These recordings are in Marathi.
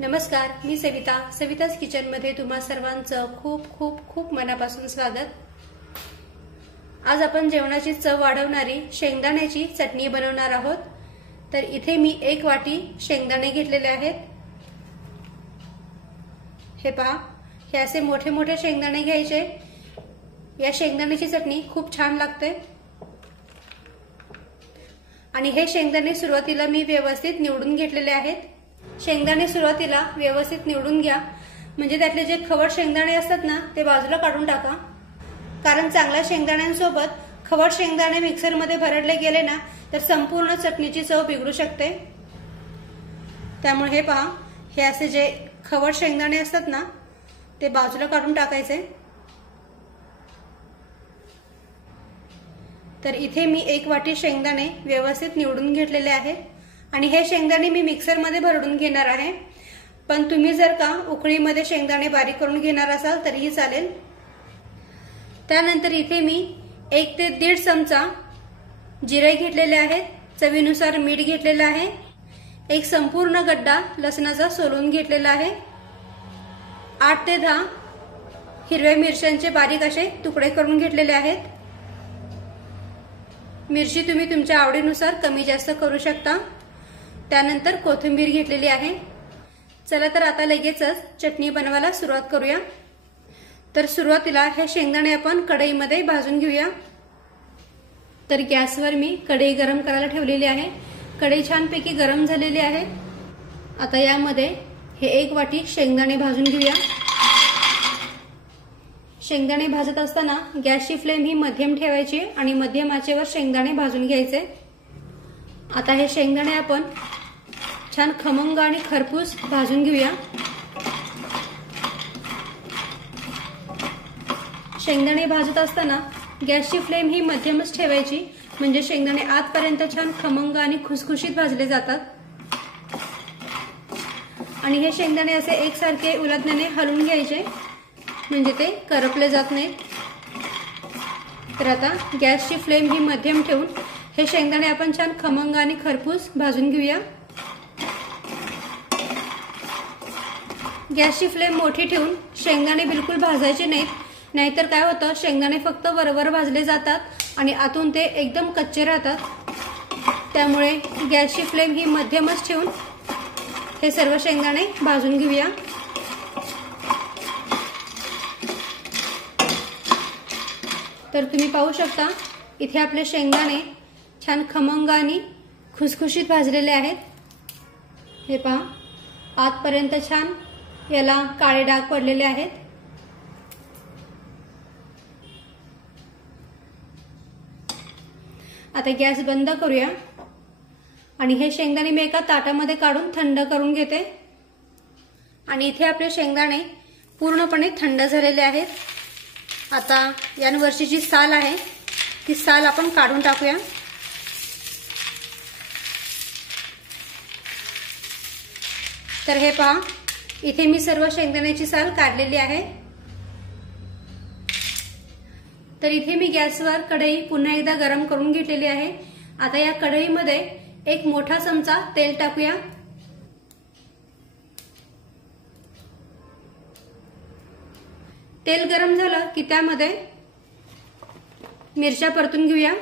नमस्कार, मी सविता's किचन मध्ये तुम्हा सर्वांचं खूप खूप खूप मनापासून स्वागत। आज आपण जेवणाची चव वाढवणारी शेंगदाण्याची चटणी बनवणार आहोत। तर इथे मी 1 वाटी शेंगदाणे घेतलेले आहेत। हे पहा, हे असे मोठे मोठे शेंगदाणे घ्यायचे। या शेंगदाण्याची चटणी खूप छान लागते। आणि हे शेंगदाणे सुरुवातीला मी व्यवस्थित निवडून घेतलेले आहेत। शेंगदाणे सुरुवातीला व्यवस्थित निवडून घ्या, म्हणजे त्यातले जे खवट शेंगदाणे असतात ना ते बाजूला काढून टाका। कारण चांगल्या शेंगदाण्यांसोबत खवट शेंगदाणे मिक्सर मध्ये भरडले गेले ना तर संपूर्ण चटणीची चव बिघडू शकते। त्यामुळे हे पहा, हे असे जे खवट शेंगदाणे असतात ना ते बाजूला काढून टाकायचे। तर इथे मी 1 वाटी शेंगदाणे व्यवस्थित निवडून घेतलेले आहेत आणि हे शेंगदाणे मी मिक्सर मध्ये भरडून घेणार आहे। पण तुम्ही जर का उकळीमध्ये शेंगदाणे बारीक करून घेणार असाल तरीही चालेल। त्यानंतर इथे मी 1 ते 1.5 चमचा जिरे घेतलेले आहेत। चवीनुसार मीठ घेतलेले आहे। 1 संपूर्ण गड्डा लसणाचा सोलून घेतलेला आहे। 8 ते 10 हिरव्या मिरच्यांचे बारीक असे तुकडे करून घेतलेले आहेत। मिरची तुम्ही तुमच्या आवडीनुसार कमी जास्त करू शकता। त्यानंतर कोथिंबीर घेतलेली आहे। चला तर आता लगेचच चटणी बनवायला सुरुवात करूया। तर सुरुवातीला हे शेंगदाणे आपण कढईमध्ये भाजून घेऊया। तर गॅसवर मी कढई गरम करायला ठेवलेली आहे। कढई छानपैकी गरम झालेली आहे। आता यामध्ये हे 1 वाटी शेंगदाणे भाजून घेऊया। शेंगदाणे भाजत असताना गॅसची फ्लेम ही मध्यम ठेवायची आणि मध्यम आचेवर शेंगदाणे भाजून घ्यायचे। आता हे शेंगदाणे आपण छान खमंग आणि खरपूस भाजून घेऊया। शेंगदाणे भाजत असताना गॅसची फ्लेम ही मध्यमच ठेवायची, म्हणजे शेंगदाणे आतपर्यंत छान खमंग आणि खुसखुशीत भाजले जातात। आणि हे शेंगदाणे असे एकसारखे उलटण्याने हलवून घ्यायचे, म्हणजे ते करपले जात नाहीत। तर आता गॅसची फ्लेम ही मध्यम ठेवून हे शेंगदाणे आपण छान खमंग आणि खरपूस भाजून घेऊया। गॅसची फ्लेम मोठी ठेवून शेंगदाणे बिलकुल भाजायचे नाहीत, नाहीतर काय होतं, शेंगदाणे फक्त वरवर भाजले जातात आणि आतून ते एकदम कच्चे राहतात। त्यामुळे गॅसची फ्लेम ही मध्यमच ठेवून हे सर्व शेंगदाणे भाजून घेऊया। तर तुम्ही पाहू शकता इथे आपले शेंगदाणे छान खमंग आणि खुसखुशीत भाजलेले आहेत। हे पहा, आतपर्यंत छान याला काळे डाग पडलेले आहेत। आता गॅस बंद करूया आणि हे शेंगदाणे मी एका ताटामध्ये काढून थंड करून घेते। आणि इथे आपले शेंगदाणे पूर्णपणे थंड झालेले आहेत। आता यांवरची जी साल आहे ती साल आपण काढून टाकूया। तर हे पहा, इथे मी सर्व शेंगदाण्याची साल काढलेली आहे। तर इथे मी गॅसवर कढई पुन्हा एकदा गरम करून घेतलेली आहे। आता या कढईमध्ये 1 मोठा चमचा तेल टाकूया। तेल गरम झालं की त्यामध्ये मिरच्या परतून घेऊया।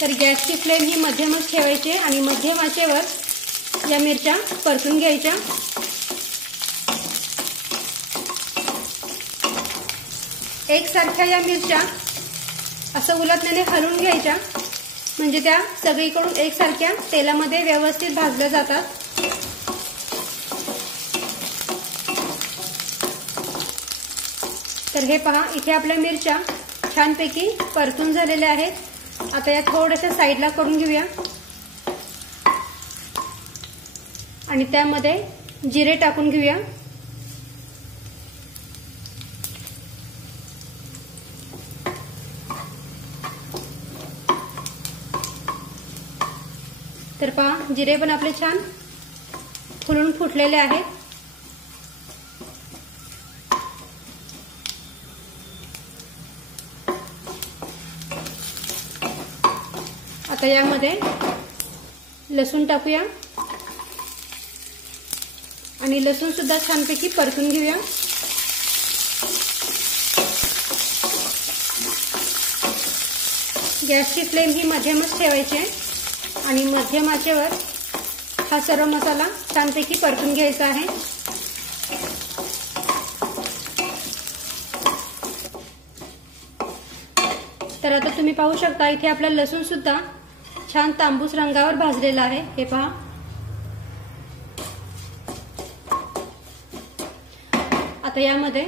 तर गॅसची फ्लेम ही मध्यमच ठेवायची आणि मध्यम आचेवर या मिरच्या परतून घ्यायच्या। एकसारख्या या मिरच्या असं उलटण्याने हलवून घ्यायच्या, म्हणजे त्या सगळीकडून एकसारख्या तेलामध्ये व्यवस्थित भाजल्या जातात। तर हे पहा, इथे आपल्या मिरच्या छानपैकी परतून झालेल्या आहेत। आता या थोड्याशा साईडला करून घेऊया आणि त्यामध्ये जिरे टाकून घेऊया। तर पहा, जिरे पण आपले छान फुलून फुटलेले आहेत। आता यामध्ये लसूण टाकूया आणि लसूण सुद्धा छानपैकी परतून घेऊया। गॅसची फ्लेम ही मध्यमच ठेवायची आहे आणि मध्यम आचेवर हा सर्व मसाला छानपैकी परतून घ्यायचा आहे। तर आता तुम्ही पाहू शकता इथे आपला लसूण सुद्धा छान तांबूस रंगावर भाजलेला आहे, हे पहा। आता यामध्ये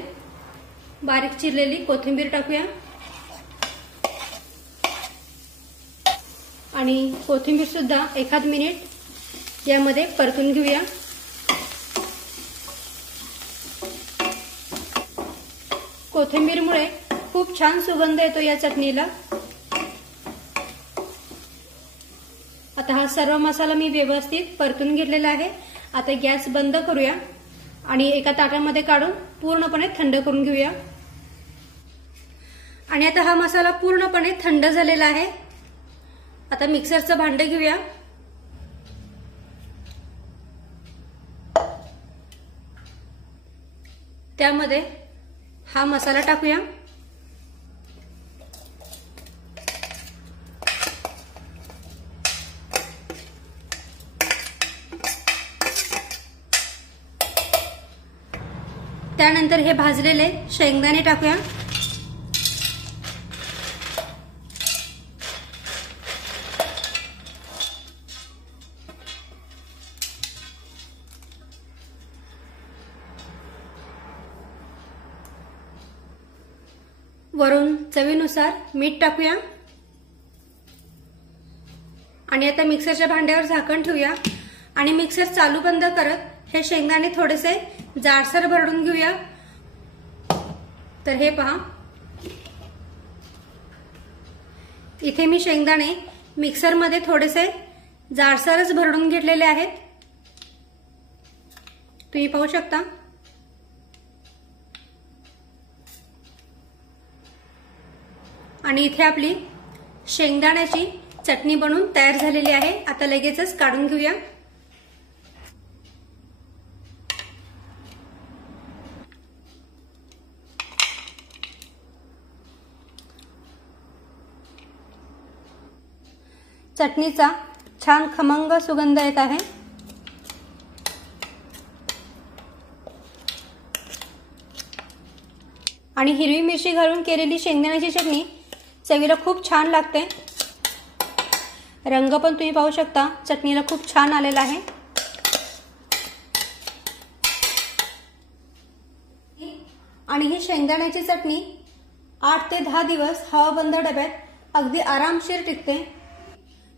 बारीक चिरलेली कोथिंबीर टाकूया आणि कोथिंबीर सुद्धा एखाद मिनिट यामध्ये परतून घेऊया। कोथिंबीरमुळे खूप छान सुगंध येतो या चटणीला। आता हा सर्व मसाला मी व्यवस्थित परतून घेतलेला आहे। आता गॅस बंद करूया आणि एका ताटामध्ये काढून पूर्णपणे थंड करून घेऊया। आणि आता हा मसाला पूर्णपणे थंड झालेला आहे। आता मिक्सरचं भांडं घेऊया त्यामध्ये हा मसाला टाकूया त्यानंतर हे भाजलेले शेंगदाणे टाकूया वरून चवीनुसार मीठ टाकूया आणि आता मिक्सरच्या भांड्यावर झाकण ठेवूया आणि मिक्सर चालू बंद करत हे शेंगदाणे थोडेसे जाडसर भरडून घेऊया। तर हे पहा इथे मी शेंगदाणे मिक्सरमध्ये थोडेसे जाडसरच भरडून घेतलेले आहेत, तुम्ही पाहू शकता। आणि इथे आपली शेंगदाण्याची चटणी बनवून तयार झालेली आहे। आता लगेचच काढून घेऊया। चटणीचा छान खमंग सुगंध येत आहे। आणि हिरवी मिरची घालून केलेली शेंगदाण्याची चटणी चवीला खूप छान लागते। रंग पण तुम्ही पाहू शकता चटणीला खूप छान आलेला आहे। आणि ही शेंगदाण्याची चटणी 8 ते 10 दिवस हवाबंद डब्यात अगदी आरामशीर टिकते।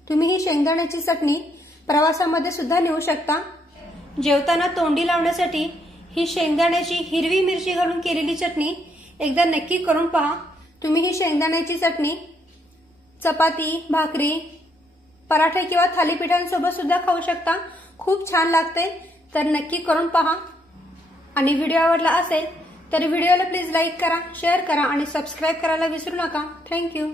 तुम्ही ही शेंगदाण्याची चटणी प्रवासामध्ये सुद्धा नेऊ शकता। जेवताना तोंडी लावण्यासाठी ही शेंगदाण्याची हिरवी मिरची घालून केलेली चटणी एकदा नक्की करून पहा। तुम्ही ही शेंगदाण्याची चटणी चपाती, भाकरी, पराठे किंवा थालीपीठांसोबत सुद्धा खाऊ शकता, खूप छान लागते। तर नक्की करून पहा आणि व्हिडिओ आवडला असेल तर व्हिडिओला प्लीज लाईक करा, शेअर करा आणि सबस्क्राइब करायला विसरू नका। थँक्यू।